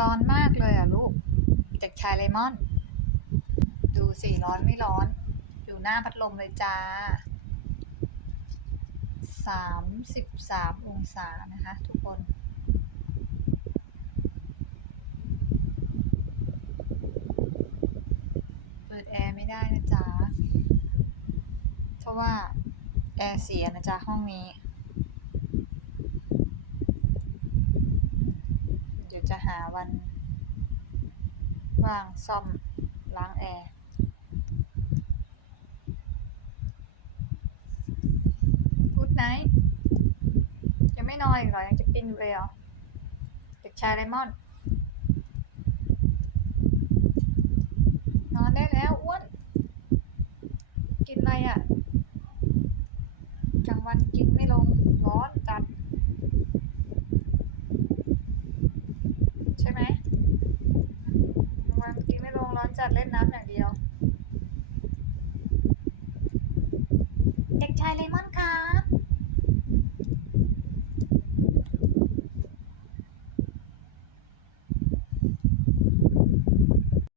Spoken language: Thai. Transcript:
ร้อนมากเลยอะลูกเด็กชายเลมอน ดูสิร้อนไม่ร้อน อยู่หน้าพัดลมเลยจ้าสามสิบสามองศานะคะทุกคนเปิดแอร์ไม่ได้นะจ๊ะเพราะว่าแอร์เสียนะจ๊ะห้องนี้ เดี๋ยว จะหาวัน ว่างซ่อมล้างแอร์กูดไนท์ยังไม่นอนอีกเหรอ ยังจะกินอยู่เลยเหรอเด็กชายไลมอน นอนได้แล้วอ้วน กินอะไรอะกลางวันกินไม่ลง ร้อนจัด ใช่ไหมกลางวันกินไม่ลง ร้อนจัดเล่นน้ำอย่างเดียว